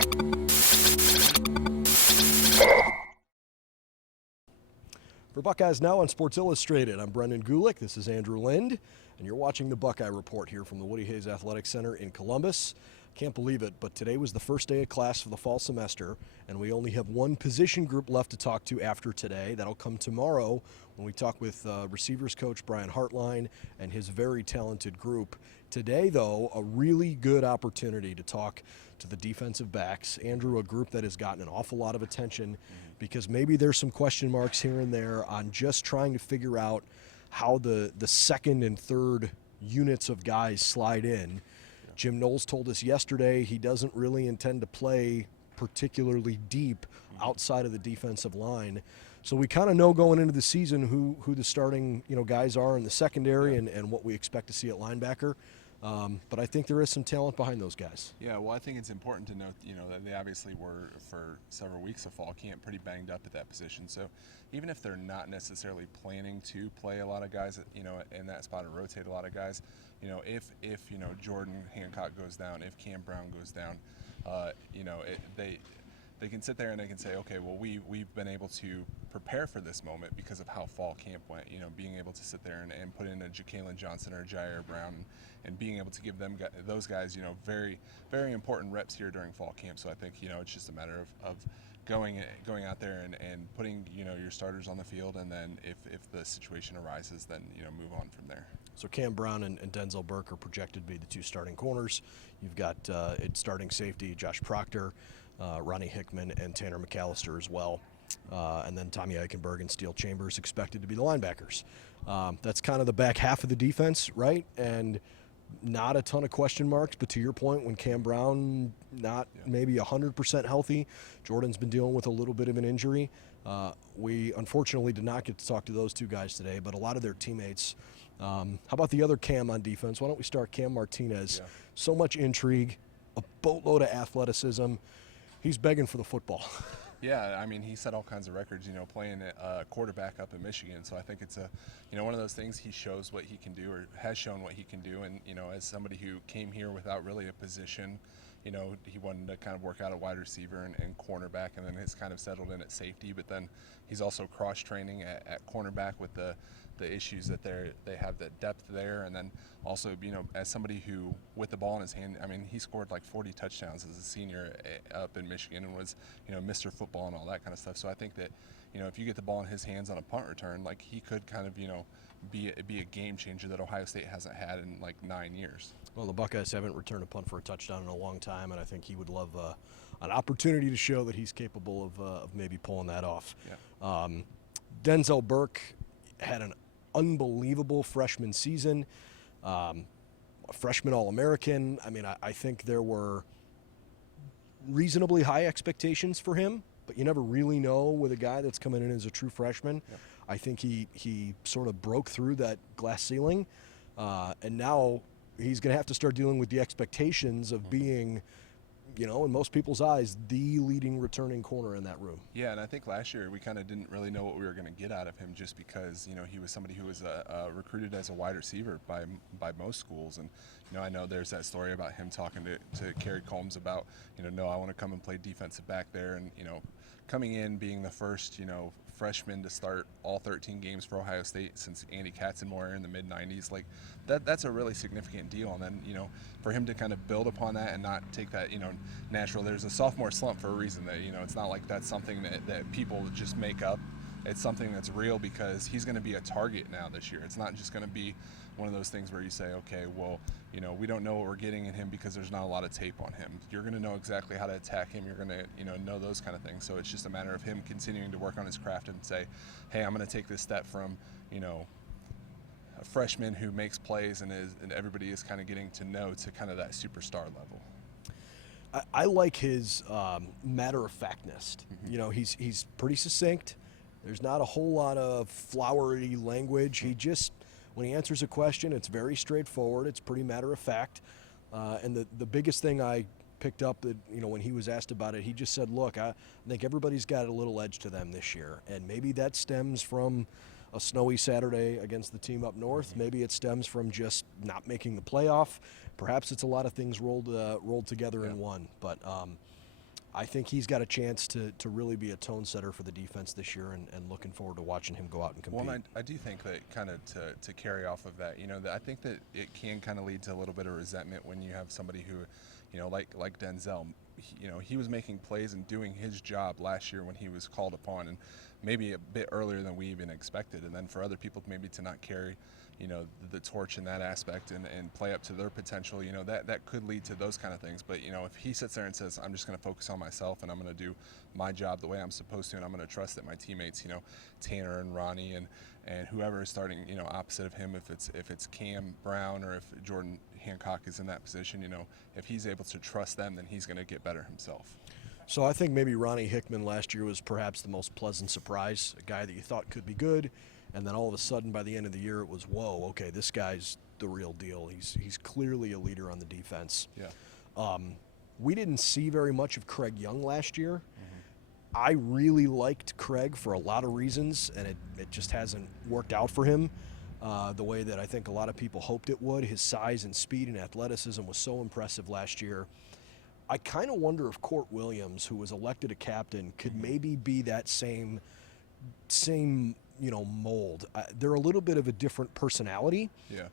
For Buckeyes Now on Sports Illustrated, I'm Brendan Gulick, this is Andrew Lind, and you're watching the Buckeye Report here from the Woody Hayes Athletic Center in Columbus. Can't believe it, but today was the first day of class for the fall semester, and we only have one position group left to talk to after today. That'll come tomorrow when we talk with receivers coach Brian Hartline and his very talented group. Today, though, a really good opportunity to talk to the defensive backs. Andrew, a group that has gotten an awful lot of attention because maybe there's some question marks here and there on just trying to figure out how the second and third units of guys slide in. Jim Knowles told us yesterday he doesn't really intend to play particularly deep outside of the defensive line. So we kind of know going into the season who the starting guys are in the secondary and what we expect to see at linebacker. But I think there is some talent behind those guys. Yeah, well, I think it's important to note, that they obviously were, for several weeks of fall camp, pretty banged up at that position. So even if they're not necessarily planning to play a lot of guys, in that spot or rotate a lot of guys, if Jordan Hancock goes down, if Cam Brown goes down, they can sit there and they can say, okay, well, we've been able to prepare for this moment because of how fall camp went, being able to sit there and put in a Ja'Kalen Johnson or a Jair Brown and being able to give those guys, very, very important reps here during fall camp. So I think, it's just a matter of going out there and putting, your starters on the field, and then if the situation arises, then, move on from there. So Cam Brown and Denzel Burke are projected to be the two starting corners. You've got starting safety Josh Proctor, Ronnie Hickman, and Tanner McAllister as well. And then Tommy Eichenberg and Steele Chambers expected to be the linebackers. That's kind of the back half of the defense, right? And not a ton of question marks, but to your point, when Cam Brown maybe 100% healthy, Jordan's been dealing with a little bit of an injury. We unfortunately did not get to talk to those two guys today, but a lot of their teammates. How about the other Cam on defense? Why don't we start Cam Martinez? Yeah. So much intrigue, a boatload of athleticism. He's begging for the football. Yeah, I mean, he set all kinds of records, playing quarterback up in Michigan. So I think it's one of those things. He shows what he can do, or has shown what he can do. And, as somebody who came here without really a position, he wanted to kind of work out a wide receiver and cornerback, and then has kind of settled in at safety. But then he's also cross-training at cornerback with the issues that they have, the depth there, and then also as somebody who with the ball in his hand, I mean, he scored like 40 touchdowns as a senior up in Michigan and was Mr. Football and all that kind of stuff. So I think that if you get the ball in his hands on a punt return, like he could kind of be a game changer that Ohio State hasn't had in like 9 years. Well, the Buckeyes haven't returned a punt for a touchdown in a long time, and I think he would love an opportunity to show that he's capable of maybe pulling that off. Yeah. Denzel Burke had an unbelievable freshman season, a freshman All-American. I mean, I think there were reasonably high expectations for him, but you never really know with a guy that's coming in as a true freshman. Yeah. I think he sort of broke through that glass ceiling, and now he's going to have to start dealing with the expectations of being, in most people's eyes, the leading returning corner in that room. Yeah, and I think last year we kind of didn't really know what we were going to get out of him, just because he was somebody who was recruited as a wide receiver by most schools. And I know there's that story about him talking to Kerry Combs about no, I want to come and play defensive back there, and coming in being the first freshman to start all 13 games for Ohio State since Andy Katzenmoyer in the mid-90s, like that's a really significant deal. And then for him to kind of build upon that and not take that natural, there's a sophomore slump for a reason. That it's not like that's something that people just make up. It's something that's real, because he's going to be a target now this year. It's not just going to be one of those things where you say, okay, well, we don't know what we're getting in him because there's not a lot of tape on him. You're going to know exactly how to attack him. You're going to, know those kind of things. So it's just a matter of him continuing to work on his craft and say, hey, I'm going to take this step from, a freshman who makes plays and everybody is kind of getting to know, to kind of that superstar level. I like his matter-of-factness. Mm-hmm. He's pretty succinct. There's not a whole lot of flowery language. He just, when he answers a question, it's very straightforward. It's pretty matter-of-fact. And the biggest thing I picked up that, when he was asked about it, he just said, look, I think everybody's got a little edge to them this year. And maybe that stems from a snowy Saturday against the team up north. Maybe it stems from just not making the playoff. Perhaps it's a lot of things rolled together in one. But I think he's got a chance to really be a tone setter for the defense this year, and looking forward to watching him go out and compete. Well, I do think that kind of to carry off of that, that I think that it can kind of lead to a little bit of resentment when you have somebody who, like Denzel, he was making plays and doing his job last year when he was called upon, and maybe a bit earlier than we even expected. And then for other people maybe to not carry, the torch in that aspect and play up to their potential, that could lead to those kind of things. But, if he sits there and says, I'm just going to focus on myself and I'm going to do my job the way I'm supposed to, and I'm going to trust that my teammates, Tanner and Ronnie and whoever is starting, opposite of him, if it's Cam Brown or if Jordan Hancock is in that position, if he's able to trust them, then he's going to get better himself. So I think maybe Ronnie Hickman last year was perhaps the most pleasant surprise, a guy that you thought could be good, and then all of a sudden by the end of the year it was, whoa, okay, this guy's the real deal. He's clearly a leader on the defense. Yeah. We didn't see very much of Craig Young last year. Mm-hmm. I really liked Craig for a lot of reasons, and it just hasn't worked out for him the way that I think a lot of people hoped it would. His size and speed and athleticism was so impressive last year. I kind of wonder if Kourt Williams, who was elected a captain, could maybe be that same mold. They're a little bit of a different personality. Yeah.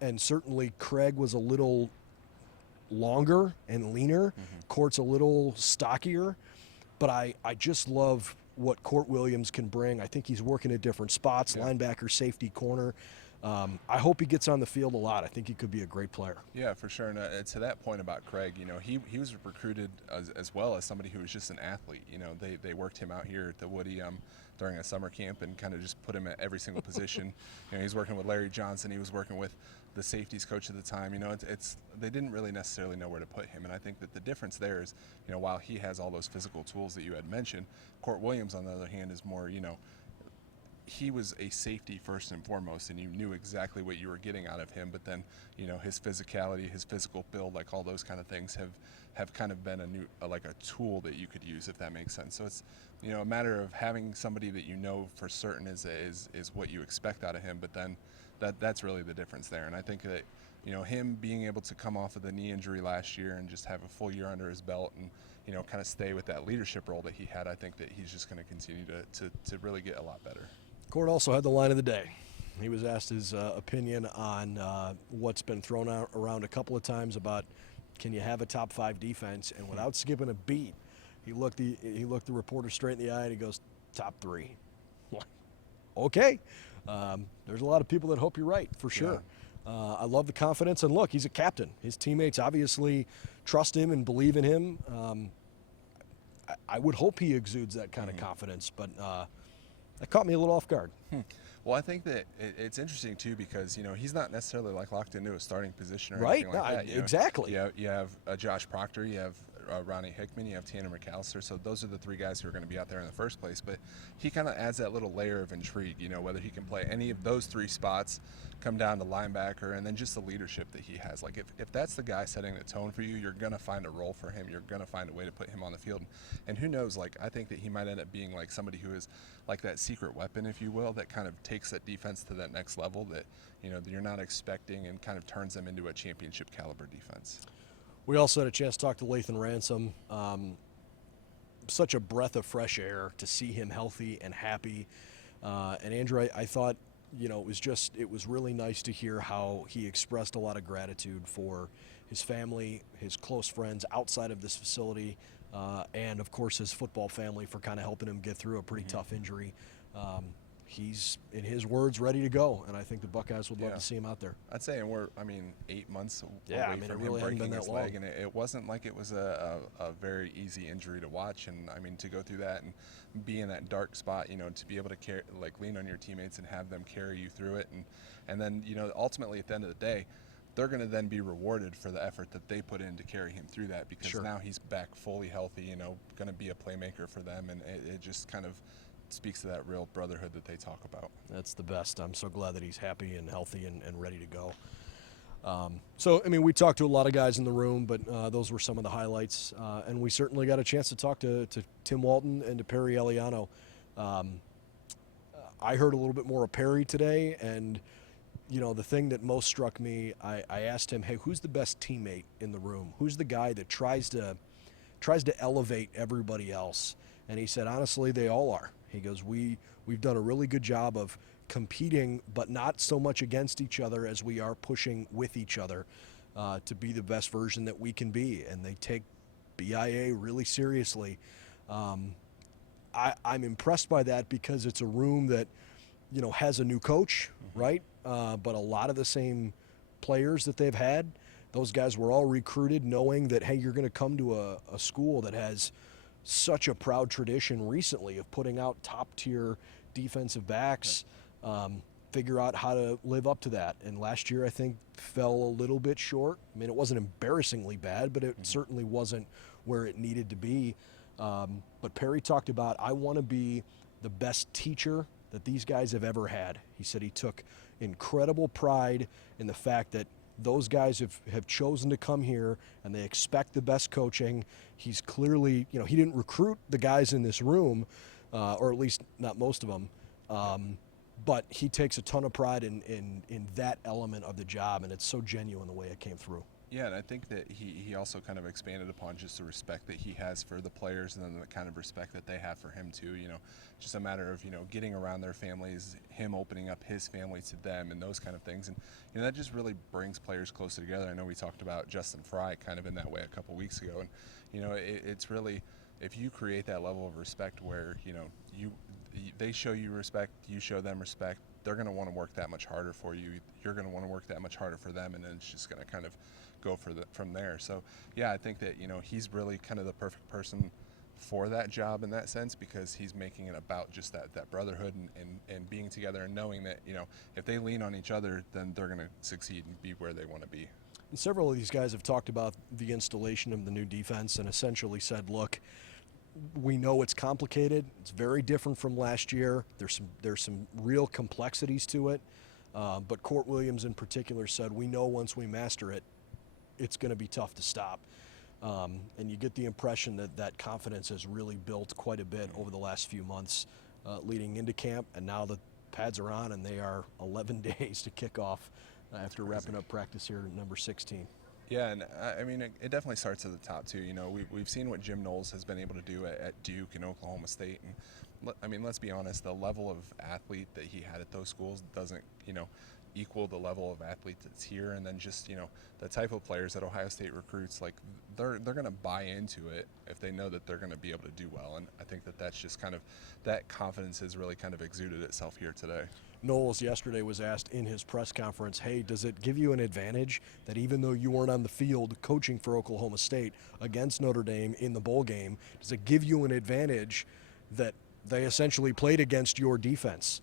And certainly Craig was a little longer and leaner. Mm-hmm. Court's a little stockier. But I just love what Kourt Williams can bring. I think he's working at different spots, yeah. Linebacker, safety, corner. I hope he gets on the field a lot. I think he could be a great player. Yeah, for sure. And to that point about Craig, he was recruited as well as somebody who was just an athlete. They worked him out here at the Woody during a summer camp and kind of just put him at every single position. He's working with Larry Johnson. He was working with the safeties coach at the time. They didn't really necessarily know where to put him. And I think that the difference there is, while he has all those physical tools that you had mentioned, Kourt Williams, on the other hand, is more, he was a safety first and foremost, and you knew exactly what you were getting out of him. But then, his physicality, his physical build, like all those kind of things have kind of been a tool that you could use, if that makes sense. So it's, a matter of having somebody that for certain is what you expect out of him. But then that's really the difference there. And I think that, him being able to come off of the knee injury last year and just have a full year under his belt and, kind of stay with that leadership role that he had, I think that he's just going to continue to really get a lot better. Kourt also had the line of the day. He was asked his opinion on what's been thrown around a couple of times about, can you have a top 5 defense? And without skipping a beat, he looked the reporter straight in the eye and he goes, top 3. Okay. There's a lot of people that hope you're right, for sure. Yeah. I love the confidence. And look, he's a captain. His teammates obviously trust him and believe in him. I would hope he exudes that kind of confidence, but that caught me a little off guard. Well, I think that it's interesting, too, because, he's not necessarily locked into a starting position or right. anything like that. Exactly. You have Josh Proctor, you have Ronnie Hickman, you have Tanner McAllister. So those are the 3 guys who are going to be out there in the first place. But he kind of adds that little layer of intrigue, whether he can play any of those 3 spots, come down to linebacker, and then just the leadership that he has. Like, if that's the guy setting the tone for you, you're going to find a role for him. You're going to find a way to put him on the field. And who knows, I think that he might end up being like somebody who is like that secret weapon, if you will, that kind of takes that defense to that next level that, that you're not expecting and kind of turns them into a championship caliber defense. We also had a chance to talk to Lathan Ransom. Such a breath of fresh air to see him healthy and happy. And Andrew, I thought, it was really nice to hear how he expressed a lot of gratitude for his family, his close friends outside of this facility, and of course his football family for kind of helping him get through a pretty tough injury. He's, in his words, ready to go, and I think the Buckeyes would love to see him out there. I'd say, and we're, 8 months away from really him breaking his leg, long. and it wasn't like it was a very easy injury to watch, and to go through that and be in that dark spot, to be able to lean on your teammates and have them carry you through it, and then ultimately at the end of the day, they're going to then be rewarded for the effort that they put in to carry him through that, because now he's back fully healthy, going to be a playmaker for them, and it just kind of speaks to that real brotherhood that they talk about. That's the best. I'm so glad that he's happy and healthy and ready to go. So, we talked to a lot of guys in the room, but those were some of the highlights. And we certainly got a chance to talk to Tim Walton and to Perry Eliano. I heard a little bit more of Perry today, and, the thing that most struck me, I asked him, hey, who's the best teammate in the room? Who's the guy that tries to tries to elevate everybody else. And he said, honestly, they all are. He goes, we've done a really good job of competing, but not so much against each other as we are pushing with each other to be the best version that we can be. And they take BIA really seriously. I'm impressed by that because it's a room that, has a new coach, right? But a lot of the same players that they've had, those guys were all recruited knowing that, hey, you're going to come to a school that has such a proud tradition recently of putting out top-tier defensive backs, figure out how to live up to that. And last year, I think, fell a little bit short. I mean, it wasn't embarrassingly bad, but it certainly wasn't where it needed to be. But Perry talked about, I want to be the best teacher that these guys have ever had. He said he took incredible pride in the fact that those guys have chosen to come here and they expect the best coaching. He's clearly, he didn't recruit the guys in this room, or at least not most of them, but he takes a ton of pride in that element of the job, and it's so genuine the way it came through. Yeah, and I think that he also kind of expanded upon just the respect that he has for the players and then the kind of respect that they have for him too. Just a matter of, getting around their families, him opening up his family to them and those kind of things. And, that just really brings players closer together. I know we talked about Justin Fry kind of in that way a couple weeks ago. And, it's really, if you create that level of respect where, they show you respect, you show them respect, they're going to want to work that much harder for you. You're going to want to work that much harder for them, and then it's just going to kind of go from there. So, yeah, I think that, he's really kind of the perfect person for that job in that sense, because he's making it about just that brotherhood and being together and knowing that, if they lean on each other, then they're going to succeed and be where they want to be. And several of these guys have talked about the installation of the new defense and essentially said, look, we know it's complicated. It's very different from last year. There's some real complexities to it. But Kourt Williams in particular said, we know once we master it, it's going to be tough to stop. And you get the impression that confidence has really built quite a bit over the last few months leading into camp. And now the pads are on and they are 11 days to kick off after wrapping up practice here at number 16. Yeah, and I mean, it definitely starts at the top too. We've seen what Jim Knowles has been able to do at Duke and Oklahoma State, and I mean, let's be honest, the level of athlete that he had at those schools doesn't, equal the level of athlete that's here. And then just, the type of players that Ohio State recruits, like they're going to buy into it if they know that they're going to be able to do well. And I think that's just kind of, that confidence has really kind of exuded itself here today. Knowles yesterday was asked in his press conference, hey, does it give you an advantage that even though you weren't on the field coaching for Oklahoma State against Notre Dame in the bowl game, does it give you an advantage that they essentially played against your defense?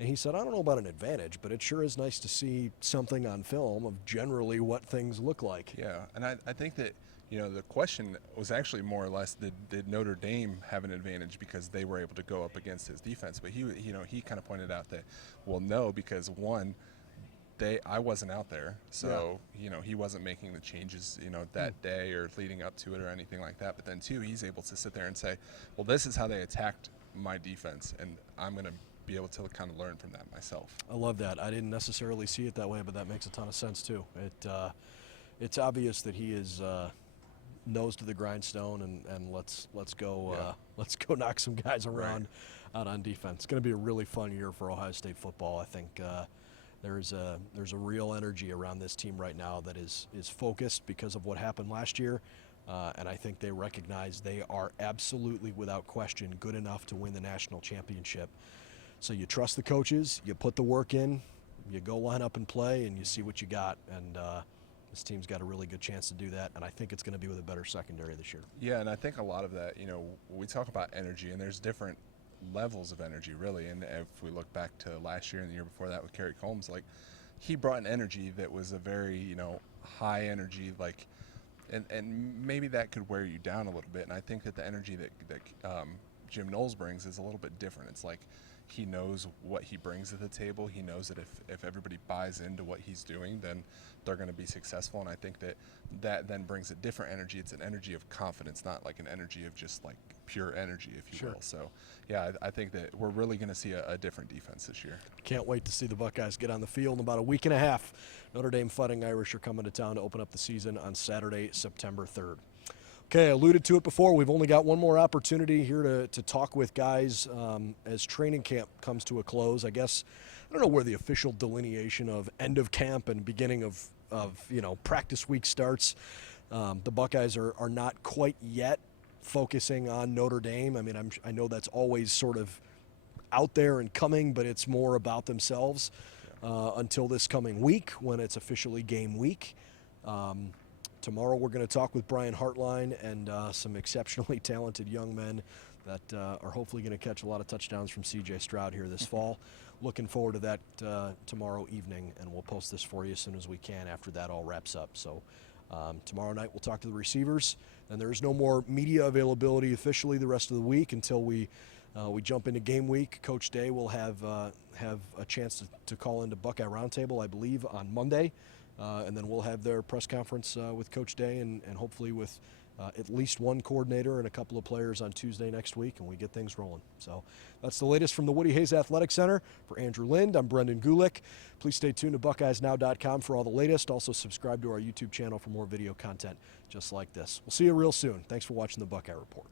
And he said, I don't know about an advantage, but it sure is nice to see something on film of generally what things look like. Yeah, and I think that, the question was actually more or less, did Notre Dame have an advantage because they were able to go up against his defense? But he kind of pointed out that, well, no, because one, I wasn't out there, so he wasn't making the changes that day or leading up to it or anything like that. But then two, he's able to sit there and say, well, this is how they attacked my defense, and I'm going to be able to kind of learn from that myself. I love that. I didn't necessarily see it that way, but that makes a ton of sense too. It's obvious that he is nose to the grindstone, and let's go knock some guys around out on defense. It's going to be a really fun year for Ohio State football. I think there's a real energy around this team right now that is focused because of what happened last year, and I think they recognize they are absolutely, without question, good enough to win the national championship. So you trust the coaches, you put the work in, you go line up and play, and you see what you got. And this team's got a really good chance to do that, and I think it's going to be with a better secondary this year. Yeah, and I think a lot of that, we talk about energy, and there's different levels of energy, really. And if we look back to last year and the year before that with Kerry Combs, like, he brought an energy that was a very, high energy, like, and maybe that could wear you down a little bit. And I think that the energy that Jim Knowles brings is a little bit different. It's like, he knows what he brings to the table. He knows that if everybody buys into what he's doing, then they're going to be successful. And I think that then brings a different energy. It's an energy of confidence, not like an energy of just like pure energy, if you will. So, yeah, I think that we're really going to see a different defense this year. Can't wait to see the Buckeyes get on the field in about a week and a half. Notre Dame Fighting Irish are coming to town to open up the season on Saturday, September 3rd. Okay, I alluded to it before. We've only got one more opportunity here to talk with guys as training camp comes to a close. I guess I don't know where the official delineation of end of camp and beginning of practice week starts. The Buckeyes are not quite yet focusing on Notre Dame. I mean, I know that's always sort of out there and coming, but it's more about themselves until this coming week when it's officially game week. Tomorrow we're going to talk with Brian Hartline and some exceptionally talented young men that are hopefully going to catch a lot of touchdowns from C.J. Stroud here this fall. Looking forward to that tomorrow evening, and we'll post this for you as soon as we can after that all wraps up. So tomorrow night we'll talk to the receivers, and there's no more media availability officially the rest of the week until we jump into game week. Coach Day will have a chance to call into Buckeye Roundtable, I believe, on Monday. And then we'll have their press conference with Coach Day and hopefully with at least one coordinator and a couple of players on Tuesday next week, and we get things rolling. So that's the latest from the Woody Hayes Athletic Center. For Andrew Lind, I'm Brendan Gulick. Please stay tuned to BuckeyesNow.com for all the latest. Also subscribe to our YouTube channel for more video content just like this. We'll see you real soon. Thanks for watching the Buckeye Report.